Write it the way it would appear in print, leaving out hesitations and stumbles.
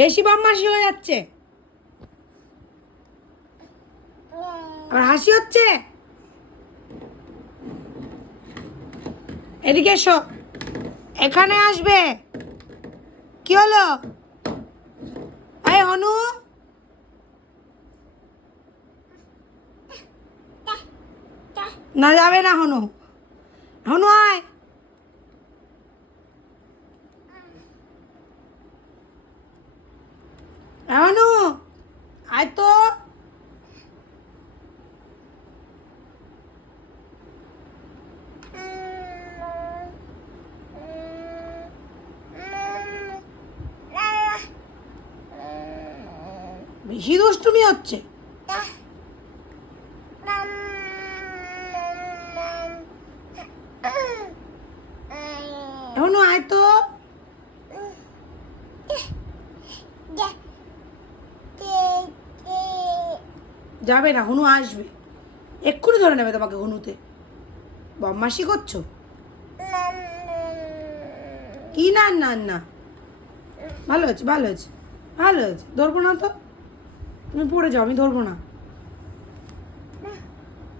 বেশি বদমাশি হয়ে যাচ্ছে। আর হাসি হচ্ছে। এদিকে এসো, এখানে আসবে। কি হলো? এই হনু, না যাবে না হনু। হনু আয়। হনু আয় তো। বেশি দুষ্টুমি হচ্ছে। হনু আয় তো। যাবে না, হনু আসবে, এক্ষুনি ধরে নেবে তোমাকে। হনুতে বদমাশি করছো। কি না না না, ভালো হয়েছে ভালো হয়েছে ভালো হয়েছে। ধরবো না তো, তুমি পড়ে যাও, আমি ধরবো না।